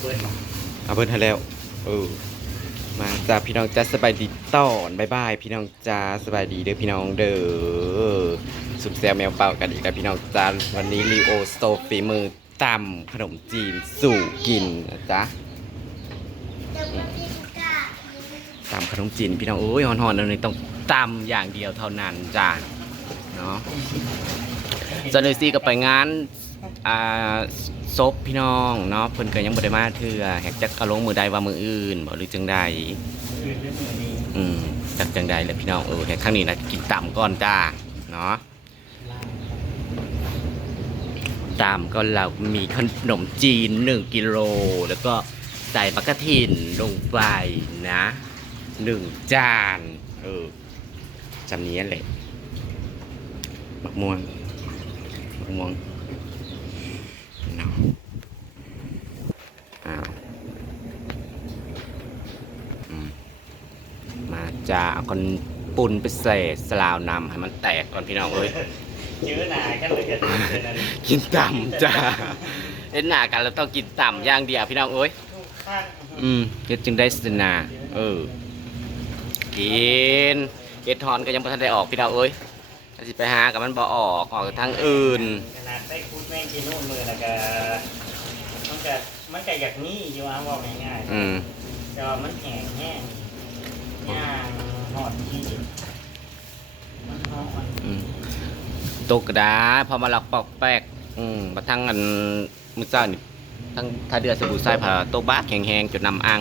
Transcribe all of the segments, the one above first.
เบิร์ดเอาเพิ่นให้แล้วมาจ้าพี่น้องจ้าสบายดีตอนบายบายพี่น้องจ้าสบายดีเด้อพี่น้องเด้อสุดแซวแมวเป่ากันอีกแล้วพี่น้องจ้าวันนี้ลีโอสโตฝีมือตำขนมจีนสู่กินนะจ๊ะตำขนมจีนพี่น้องโอ้ยหอนๆอันนี้ต้องตำอย่างเดียวเท่านั้นจ้าเนาะจนเลยซี่ก็ไปงานซบพี่น้องเนาะเพิ่นก็ยังบ่ได้มาเทื่อแหกจักเอาลงมือใดว่ามืออื่นบ่หรือจังใดจักจังใดแหละพี่น้องแหกครั้งนี้นะกินต่ำก่อนจ้าเนาะต่ำก็เรามีขนมจีน1 กิโลแล้วก็ใส่ปลากระถินลงไปนะ1 จานจำนี้แหละมะม่วงเนาะมาจะเอาคนปุ่นไปเศษสลาวนำให้มันแตกก่อนพี่น้องเอ้ยจื้อหนากันเลยกันกินต่ำจ้าเล่นหนากันเราต้องกินต่ำอย่างเดียวพี่น้องเอ้ยเฮ็ดจึงได้สนากินเฮ็ดทอนก็ยังไม่ทันได้ออกพี่น้องเอ้ยถ้าสิไปหากับมันบ่ออกทางอื่นขนาดไปคูดแม่งกินนู่นมือแล้วก็มันก็อยากนี่อยู่ว่าบอกง่ายๆแต่ว่ามันแห้งย่างหอดที่มันหอดตกกระดาพอมาหลักปอกแป๊กมาทั้งอันมือเจ้านี่ทั้งท่าเดือสบู่ใส่ผ้าโต๊ะบ้าแข็งๆจนนำอัง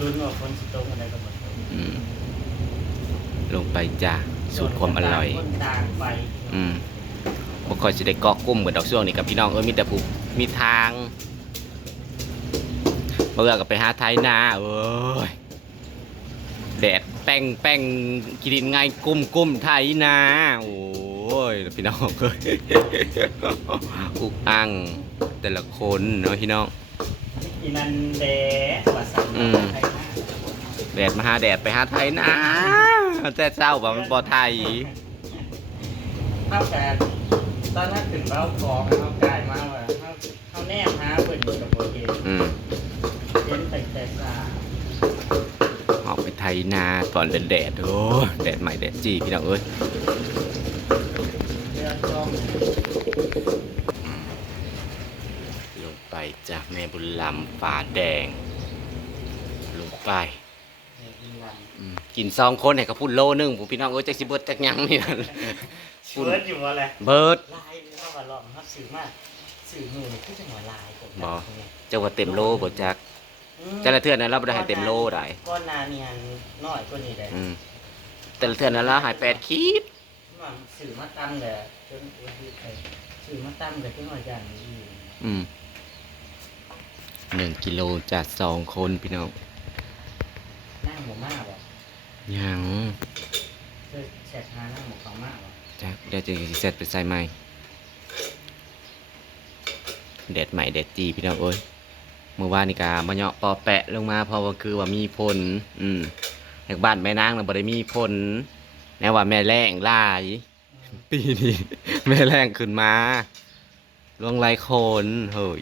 รุนว่าคนสิโตอะไรก็หมดลงไปจ้าสูตรความอร่อยบ่ค่อยจะได้เกาะกุ้มเหมือนดอกช่วงนี้กับพี่น้องมีแต่ผู้มีทางเมื่อกับไปหาไทยนาแดดแป้งกินง่ายกุ้มไทยนาโอ้ยพี่น้องอุกอังแต่ละคนเนาะพี่น้องอีนันแดดว่าสั่งแดดมาหาแดดไปหาไทยนาแต่เศร้าแบบมันบ่ไทยเท่ากันตอนนั้นถึงเราของเขากลายมาว่าเขาแนมหาเปิดกับโปรเจกต์เล่นแต่ซาออกไปไทยนาตอนแดดแดดใหม่แดดจีพี่น้องเอ้ยลงไปจากแม่บุญลำฝาแดงลงไปกิน2 คนให้เขาพูดโลนึงผมพี่น้องเอ้ยจักสิเบิดจักยังนี่เบิร์ดอยู่อะไรเบิร์ดลายเข้ามาลองครับสื่อมากสื่อมือที่จะหัวลายบอเจ้าว่าเต็มโลบ่จักแต่ละเทื่อนั้นเราบ่ได้ให้เต็มโลได้ก้อนนาเนียนน้อยกว่านี้ได้แต่ละเทื่อนั้นเราให้8 ขีดสื่อมาตั้มเลยจนสื่อมาตั้มเลยที่หัวใจ1 กิโลจาก2 คนพี่น้องนั่งหมูมากบ่ยังแฉกหานั่งหมูเขามากบ่จักเดี๋ยวจะเสร็จไปใส่ใหม่แดดใหม่แดดจีพี่น้องเอ้ยเมื่อวานนี่กามาเหาะปอแปะลงมาเพราะว่าคือว่ามีฝนจากบ้านแม่นางเราบ่ได้มีฝนแม้ว่าแม่แรงหลายปีนี้แม่แรงขึ้นมาลวงไรโคนเฮ้ย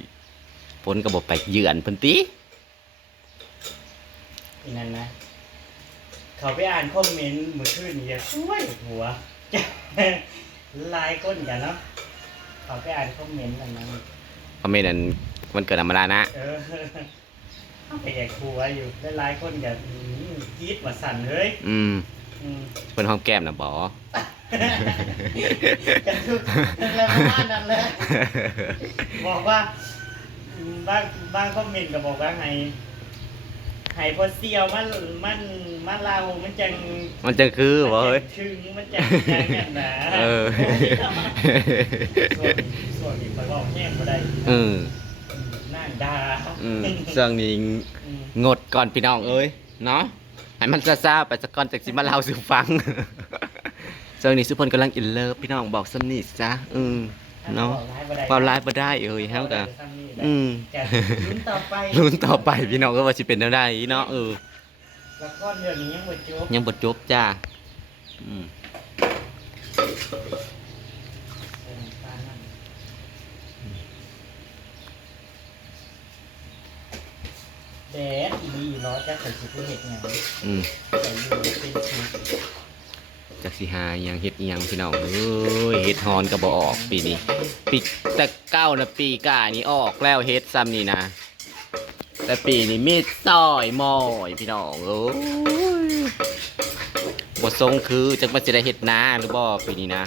ฝนก็บ่ไปเยือนเพิ่นตินั่นนะเขาไปอ่านคอมเมนต์เมื่อคืนนี้ช่วยหัวลายก้นกันเนาะเขาไปอ่านคอมเมนต์กันนะคอมเมนต์นั้นมันเกิดธรรมดานะเขาไปแยกหัวอยู่ได้ลายก้นกันจี๊ดมาสั่นเฮ้ยเพิ่นห้องแก้มนะบอกันทุกแล้วมานั่นแหละบอกว่าบางคอมเมนต์ก็บอกว่าไงไห้พอเซียวมันลาวมันจะคือบ่เฮ้ยถึงมันจะอย่างนั้นนะส่วนนี้ไปบอกแห้งบ่ได้นั่งด่าช่วงนี้งดก่อนพี่น้องเอ้ยเนาะให้มันซาๆไปสักก่อนจากสิมาเล่าสู่ฟังช่วงนี้สุพลกำลังอินเลิฟพี่น้องบอกซ้ำนี่ซะเนาะความไลฟ์บ่ได้เฮาก็ลุ้นต่อไปพี่น้องก็ว่าสิเป็นแนวใดเนาะแล้วก็เรื่องนี้ยังบ่จบจ้า จะใส่ชุดเห็ดอย่าง อืม ใส่อยู่เป็นชุด จักสิหาอิหยังเฮ็ดอิหยังพี่น้องเอ้ยเฮ็ดฮอนก็บ่ออกปีนี้ปีแต่เก้านะปีก้านี่ออกแล้วเฮ็ดซ้ำนี่นะแต่ปีนี้มีซอยมอยพี่น้องเอ้ยบ่ทรงคือจักมันสิได้เฮ็ดนาหรือบ่ปีนี้นะ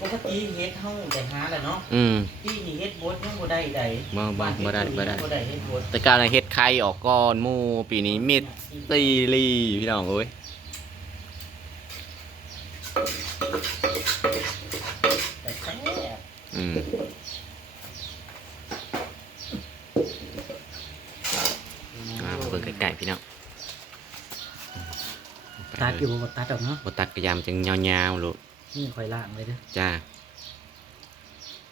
ปกติเฮ็ดห้องแต่หาแหละเนาะ อืม ที่นี่เฮ็ดบดยังบ่ได้ใด บ่ได้ บ่ได้เฮ็ดบด แต่การเฮ็ดไข่ออกก่อนหมู่ปีนี้มิดซีรีพี่น้องเอ้ย แต่แซ่บ อืม เบิ่งไก่ๆพี่น้อง ตัดอยู่บ่ตัดดอกเนาะ บ่ตัดกระยามจังยาวๆลูก นี่ข่อยล้างเลยเด้อ จ้า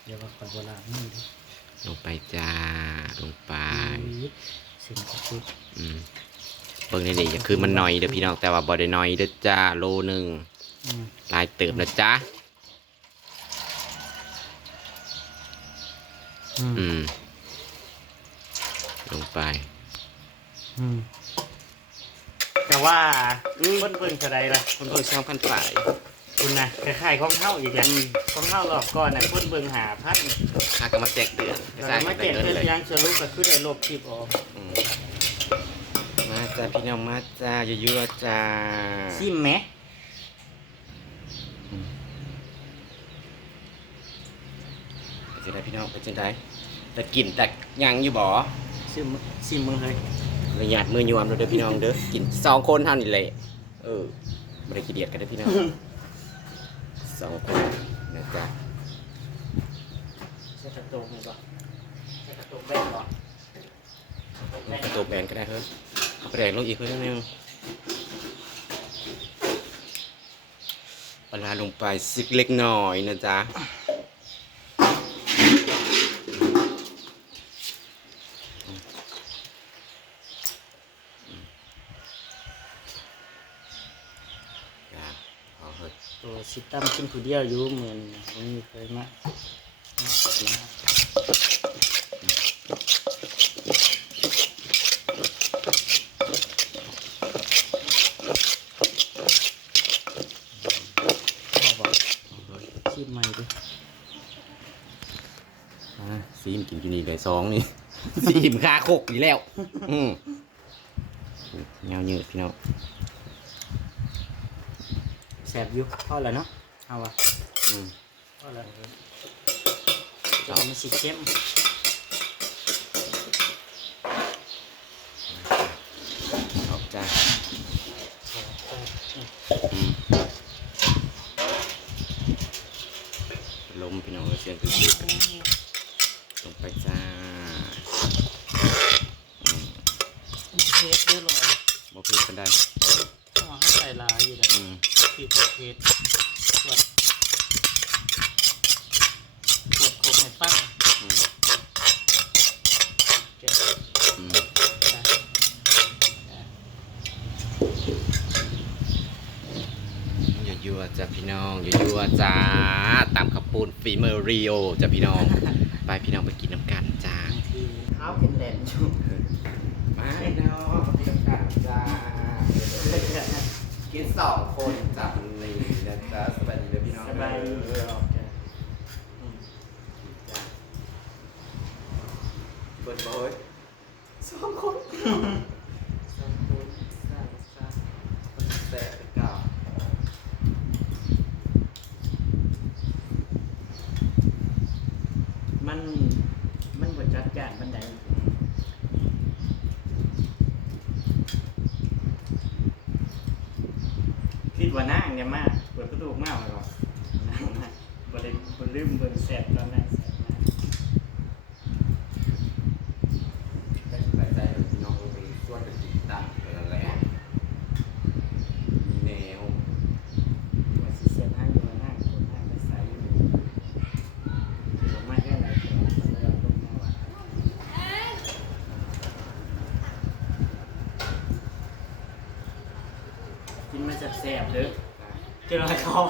เดี๋ยวว่าข่อยบ่ล้างนี่เด้อ ลงไปจ้าลงไป เส้นกระชุบ อืมเบิ่งนี่ดิคือมันน้อยเด้อพี่น้องแต่ว่าบ่ได้น้อยเด้อจ้าโลนึง อืม หลายเติบนะจ้า อืมลงไป แต่ว่าเพิ่นเท่าใดล่ะ คนเพิ่ง2,000ฝ่าย คุณนะคล้ายๆของเฮาอีกแหละของเฮารอบก่อนน่ะเพิ่นเบิ่งหาพัน หาก็มาแจกเดือน แต่มาเก็บเพิ่นยังสรุปก็คือได้ลบคลิปออก อืมมาจ้าพี่น้องมาจ้าเยอะๆจ้า ซิมแหม เป็นจังไดพี่น้องเป็นจังไดแต่กินแต่ยังอยู่บ่ ซิมมึงเฮ้ย ระยะมือยวมเด้อพี่น้องเด้อกิน2คนเท่านี้แหละบ่ได้ขี้เดียดกันเด้อพี่น้อง2คนนะจ๊ะ ใส่กระโตกนี่บ่ใส่กระโตกแบนบ่ มันกระตุกแบนก็ได้เฮ้ยเอาไปแดงลงอีกเพิ่มนึงปลาลงไปสิกเล็กน้อยนะจ๊ะเอาเฮ้ย ตัวสิตั้มกินผู้เดียวอยู่เหมือนบ่มีเคยมาชิมใหม่ดิ ซีมกินกินอีกเลย2นี่ ซีมคาโคกอีกแล้วเงาเยืดพี่น้อง แซ่บอยู่พอแล้วเนาะเอาวะ พอแล้วจะมันสิเข้ม ออกจ้าลมพี่น้องเสียงตึ๊ดลงไปจ้า เผ็ดเยอะเลย บ่เผ็ดกันได้ ต้องให้ใส่ลายอยู่เลยที่เผ็ดขวดโคกให้ฟังแกะ ยั่วๆจ้ะพี่น้องยั่วๆจ้าตามขับปูนฝีมือรีโอจ้ะพี่น้อง ไปพี่น้องไปกินน้ำกันจ้า ที่เท้าเป็นแดดอยู่ มาพี่น้องไปกินน้ำกันจ้ากิน2คนจับนี่นะจ๊ะสบายดีเลยพี่น้อง สบายดี เบิดบอย2 คนแต่เก่า มันบดจัดการบันไดคิดว่านั่งเนี่ยมากเปิดประตูมากเลยก่อนนั่งมากบดลืมเบิ่งแสบตอนนั้นแสบมาก ก็สบายใจพี่น้องไปช่วยกันติดตั้งไปนั่นแหละมีแนว ว่าสิเสียนั่งอยู่นั่งคนนั่งไปใส่อยู่ถือว่าไม่แค่ไหนเดี๋ยวมันเลยเอาลงมาว่ะกินมาแสบๆเด้อเจออะไรเขา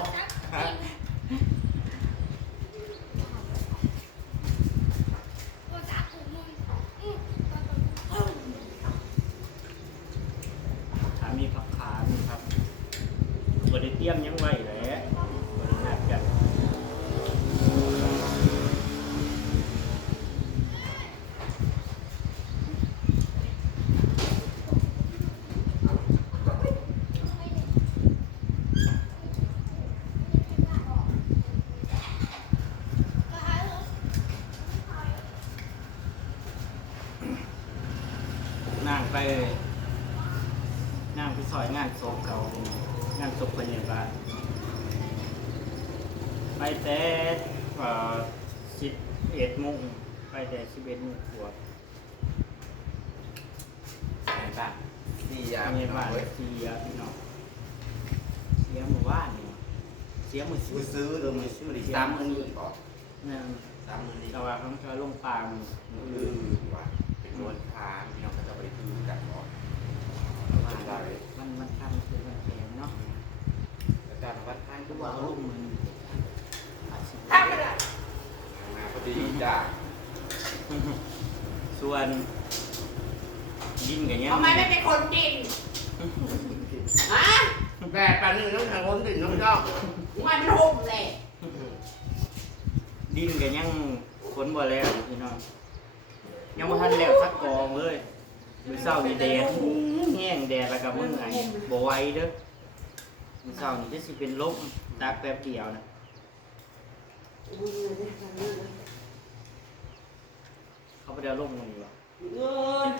ไปนั่งไปซอยงานศพเขางานศพพยาบาลไปแต่11 โมงไปแต่11 โมงกว่า ไหนบ้างสี่อ พ ย่าง ยาบาลเสียพี่น้องเสียหมู่บ้านนี่เสียมือ มือซื้อหรือมือซื้อหรือซ้ำมือนี้ก่อน นั่น ซ้ำมือนี้ แต่ว่าเขาจะลงปาง มือว่าเป็นวนทางพี่น้องก็จะไปดูกันก่อน ว่ามันทำคือมันแพงเนาะ แล้วการวัดทาง ทุ ทุ ก ก ว่า วัน เขาลงมือทำมาพอดีจ้า ส่วนดินกันเนี้ย ทำไมไม่เป็นคนดินฮะ แบบปานนึงต้องทางคนถึงน้องจ้อง มันหุ่มเลย ดินกันยังขนบ่แล้วพี่น้องยังบ่ทันแล้วสักกองเลยมื้อเช้านี่แดดแห้งแดดแล้วก็มื้อไงบ่ไหวเด้อมื้อเช้านี่จะสิเป็นลมตากแป๊บเดียวนะเขาไปเดี๋ยวลมมันอยู่บ่ เงิน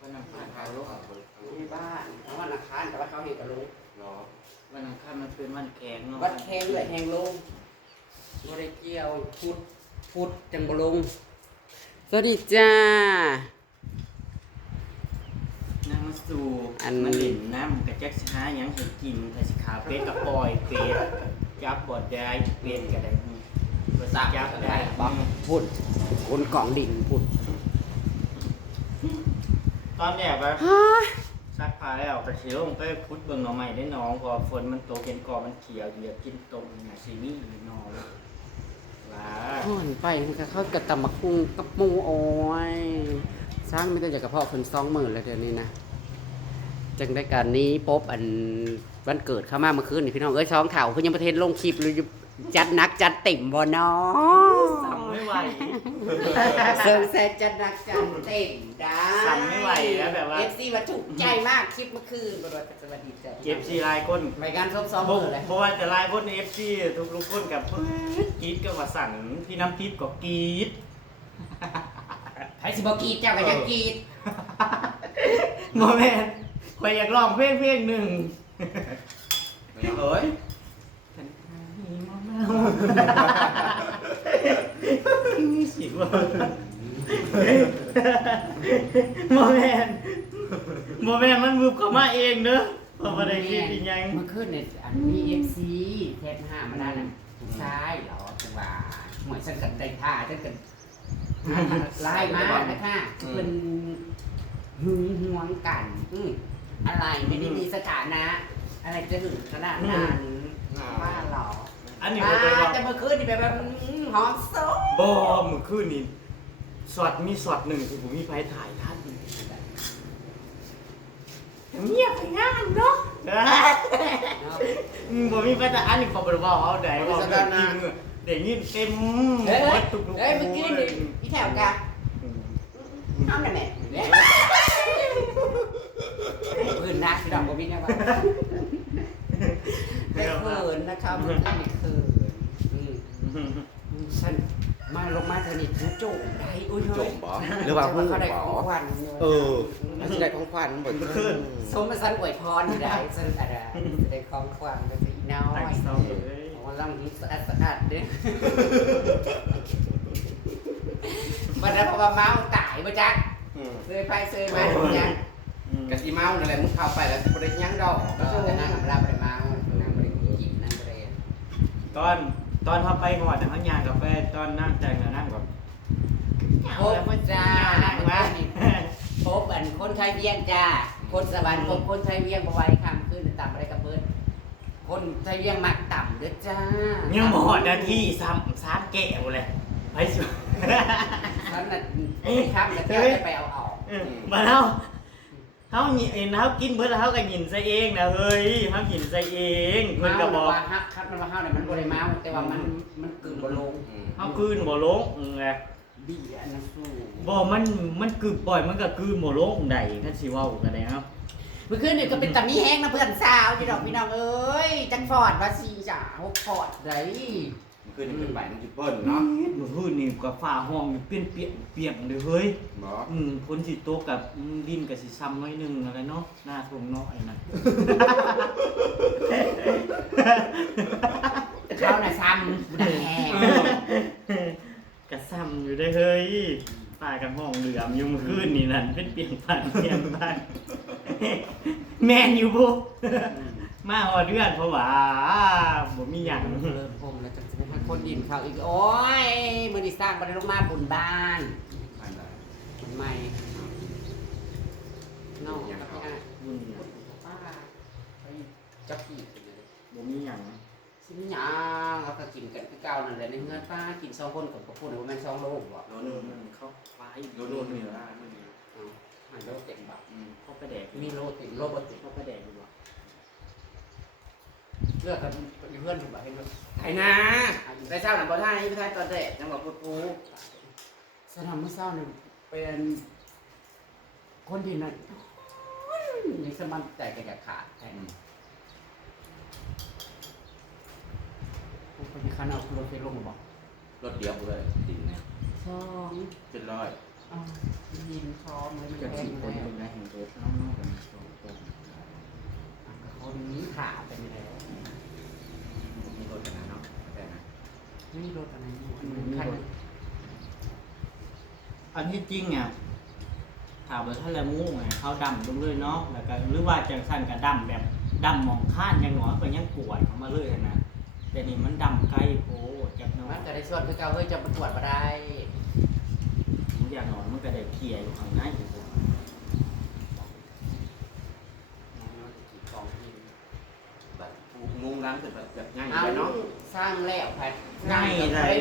วันอังคาร ทาง เขา ร ล ถ ม ที่บ้านเอาวันอังคารแต่ว่าเขาเห็นกับลุง รอ วันอังคารมันเป็นวันแข็งเนาะ วัดแข้งเลยแหงลุงบ่ได้เกี่ยวพุดจังบ่ลงสวัสดีจ้า นั่งมาสู่ อัน มันเล่นน้ำกับแจ็คสิหาหยังให้กินถ้าสิขาเป็ดกับปล่อยเป็ดจับบ่ได้เป็ดก็ได้บ่สิจับได้ พุดคนกล่องดินพุด ตอนแรกว่าซักผ้าแล้วก็สิลงไปพุดเบิ่งหน่อไม้ได้น้องพอฝนมันตกเห็นกอมันเขียวเหยียบกินตมน่ะสิมีน้องว้า ห่อนไปมันก็เข้ากระตำมะคุงกับหมูโอ้ยสร้างไม่ได้จากกระเพาะคน20,000แล้วเดี๋ยวนี้นะจังได้การนี้ป๊บอันวันเกิดเข้ามาเมื่อคืนนี่พี่น้องเอ้ยช่องข่าวคือยังประเทศลงคลิปหรือจัดหนักจัดเต็มบ่เนาะ สั่งไม่ไหว เซิร์ฟแซดจัดหนักจัดเต็มได้ สั่งไม่ไหวแล้วแบบว่า FC ว่าถูกใจมากคลิปเมื่อคืนบ่ว่าสวัสดีจ้ะ เก็บซีลายก้น ไม่การซบซ้อม เพราะ มือเลย เพราะว่าแต่ลายคนใน FC ทุกคนกับกรีดก็ว่าสั่นพี่น้ำทิพย์ก็กรีด ไผสิบ่กรีดเจ้าก็จะกรีด โมเมนต์ข่อยอยากร้องเพลงหนึ่ง เฮ้ย มีสิบว่าโมเมนต์มันบุกเข้ามาเองเนอะพอมาได้คิดอีกยัง เมื่อคืนเนี่ยอันมี FC เทป5มาได้น่ะผู้ชายเหรอจังว่าหวยฉันกันได้ท่าฉันกันไล่มานะคะเป็นหึงหวงกันอะไรไม่ได้มีสถานะ อะไรจะหึงขนาดนั้นว่าหรอ อันนี้ผมไปว่า แต่เมื่อคืนนี่แบบหอมโซ่ บอมือคืนนี่ช็อตมีช็อตหนึ่งที่ผมมีไฟถ่ายท่านเงียบไปงานเนาะผมมีไฟแต่อันนี้ขอบอกว่าเอาได้บอกจริงเดี๋ยวนี้เต็ม เฮ้ย วัดตุก เฮ้ยเมื่อกี้นี่พี่แถวกะทำได้ไหมพื้นนะพี่ดอกบ่มีนะว่าไม่เขินนะครับเมื่อกี้นี่เขินฉันมาลงมาเธอนี่ทุกโจมได้อุ้ย จมบ่หรือว่าหู เขาได้ บ่ ของขวัญ เออมันสิได้ของขวัญบ่ คืน สมมาสันอวยพรได้สันอะไรได้ของขวัญก็สิน้อ ตั้ง ย เศร้าเลย โอ้ลำนี้สะอาดสะอาดเด้วันนั้นพอมาเมาตายมาจักเคยไปเคยมาจัก กะสิเมานั่นแหละมึงเข้าไปแล้วบ่ได้ยังดอก แต่นั่งกับเราไปเมานั่งไปกินนั่งไปเรียน ตอนเขาไปหอดเขายางกับแฟตอนนั่งแต่งนั่งแบบ พบจ้า นั่งวะ พบอันคนไทยเวียงจ้าคนสวรรค์พบคนไทยเวียงบ่ไหว้คำขึ้นต่ำอะไรกับเบิดคนไทยเวียงมักต่ำเด้อจ้า ยังหอดนาทีซ้ำแก้วเลยไปสุ นั่นน่ะทำแล้วเจ้าจะไปเอาออก มาเขากินเพื่อเขาก็หยินใส่เองนะเฮ้ยเขาหยินใส่เองเพื่อนก็บอก ว่าฮักคัดมันว่าเฮาเนี่ยมันบ่ได้เมาแต่ว่ามันกลืนบ่ลง เขาคืนบ่ลงไง เบียร์นะสู้ บ่มันกึบบ่อยมันก็คืนบ่ลงใดท่านสิเว้ากันได้ครับ เมื่อคืนนี่ก็เป็นตามีแห้งนะเพื่อนสาวพี่น้องเอ้ยจังฟอร์ดว่า4จ้า6ฟอร์ดได้ คื คืนนี้เป็นใบมันจะเปิ้ลเนาะ เมื่อคืนนี่กับฟ้าห้องนี่เปลี่ยนเลยเฮ้ย บ่ ฝนสิตกกับดินกับสิซ้ำน้อยหนึงอะไรเนาะหน้าทงเนาะไอ้นั่น เขาน่ะซ้ำแดง กระซ้ำอยู่ได้เฮ้ยป้ากับห้องเหลือมอยู่เมื่อคืนนี่นั่นเป็นเปลี่ยนผ่านแม่นอยู่บุมาหอเดือนเพราะว่าบ่มีหยัง เริ่มพงแล้วจะไปหาคนดินเขาอีกโอ้ยมือนี่สร้างบันไดลงมาบุญบ้าน ไปเลย ทำไมนอกจากนี้ บุญเนี่ย ป้าไปจับผีไปเลย บ่มีหยัง สิมีหยังเขาก็กินกันคือเก่านั่นแหละในเงินป้ากิน2 คนกับพูดว่าแม่น2 โลบ่ โลนึง เขาไป โลนึงนี่ละมันนี่ หายโลเต็มบ่ เขาไปแดก มีโลเต็มโลบ่เต็ม เขาไปแดกอยู่บ่ เลือกกันอยู่เพื่อนถูกบ่เห็นบ่ไอ้นะได้เช้าน่ะบ่ท่านี่ไปท่าตอนแรกจังหวะปูสนามมื้อเช้านี่เป็นคนดินน่ะนี่สมันใจกันขาดแท้คนที่คันเอารถไปลงบ่ รถเดียวเลยดินเนี่ย 2 เป็นร้อย ยินซ้อมเลย จะ มัน สิ แพ คน ง เป็นได้แห่งเกิดน้องๆกันสองคน คนนี้ขาเป็นแล้ว มีรถกันนะเนาะแต่นะ ไม่มีรถอะไรอยู่คัน อันที่จริงอ่ะถามว่าถ้าละมู่ไงเขาดำลงเลยเนาะแล้วก็หรือว่าจังสั้นก็ดำแบบดำมองข้านยังหนอก็ยังปวดเข้ามาเลยนะแต่นี่มันดำใกล้โพจักหน้อ มั ย นก็ได้ส่วนคือเก่าเฮ้ยจะมาตรวจมาได้ มันอย่างหนอนมันก็ได้เคลียร์อยู่ข้างในอยู่ ของกิน แบบมุงล้างเป็นแบบง่าย เอา เลยเนาะ สร้างแล้วแพท ง่ายเลย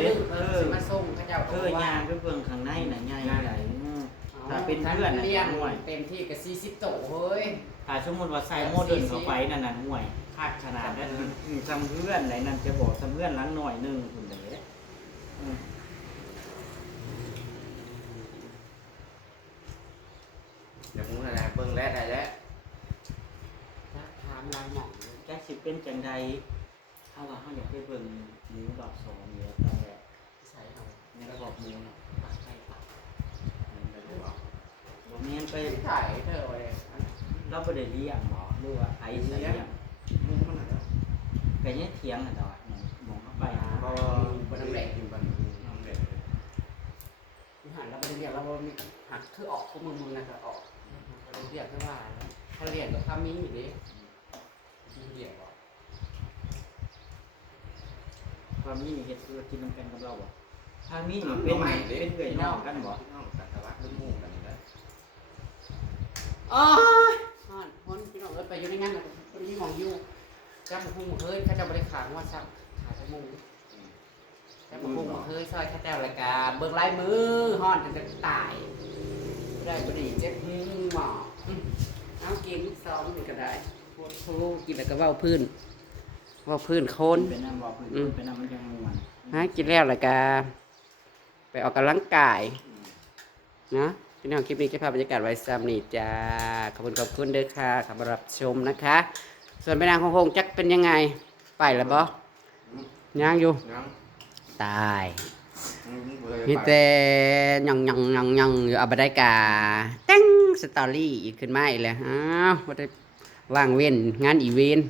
มาส่งเขาเจ้า ยางไปเบิ่งข้างในน่ะง่ายใหญ่ถ้าเป็นเพื่อน เลี้ยง ห่วย เต็มที่กับ40โตเฮ้ย ถ้าสมมติว่าใส่โมเดิร์นเข้าไปนั่นน่ะห่วยคาดขนาดนั้นซ้ำเพื่อนไหนนั่นจะบอกซ้ำเพื่อนล้างหน่อยนึงคุณเด้ เดี๋ยวมุงอะไรเบิ่งแล้วได้แล้ว ถามลายหมอง แกสิเป็นจังใดถ้าว่าเขาอยากไปเบิ่งหมูดอกสองเนี่ยแต่ ใส่เอา ในระบบหมูน่ะปักใช่ปัก ไม่รู้อ่ะ บ่แม่นไป ไปถ่ายเธอเลย เราบ่ได้เลี้ยงหรอหรือว่าไผสิเลี้ยง มุงมันอะไร ก็ยังเถียงกันดอกหมองเข้าไป เพราะว่าน้ำแดงกินมันน้ำแดง หันแล้วไปเรียกแล้วว่ามีหักคือออกของมึงนะก็ออกเขาเรียกแค่ว่าเขาเรียนกับข้ามีอยู่ดิที่เรียกว่า ความมีเฮ็ดธุรกิจนำกันกับเราบ่ถ้ามีนี่เป็นเป็นเอื้อยน้องกันบ่ น้องกันตะวัดลูกมุงกันนี่แหละ อ๋อคนพี่น้องเอ้ยไปอยู่ในงานคนนี้มองอยู่จ้าบุ้งเฮ้ยข้าเจ้าบริขารว่าสั่งขายไปมุงจ้าบุ้งเฮ้ยซอยข้าเจ้ารายการเบิกลายมือห่อนจนจะตายได้บดีเจ็บหมอเอากินซ้อมนี่ก็ได้ปวดโผล่กินแล้วก็เว้าพื้นคน เป็นน้ำบ่เพิ่นเป็นน้ำมันยังม่วน กินแล้วแล้วก็ไปออกกำลังกายนะพี่น้องคลิปนี้จะพาบรรยากาศไว้ซ้ำนี่จ้าขอบคุณเด้อค่ะขับรับชมนะคะ ส่วนแม่นางคงจักเป็นยังไงไปแล้วบ่ย่างอยู่ น้ ตาย ำ มีแต่ยังอยู่เอาบได้กาเต้งสตอรี่อีกขึ้นมาอีกแล้วอ้าวบ่ได้ว่างเว้นงานอีเวนต์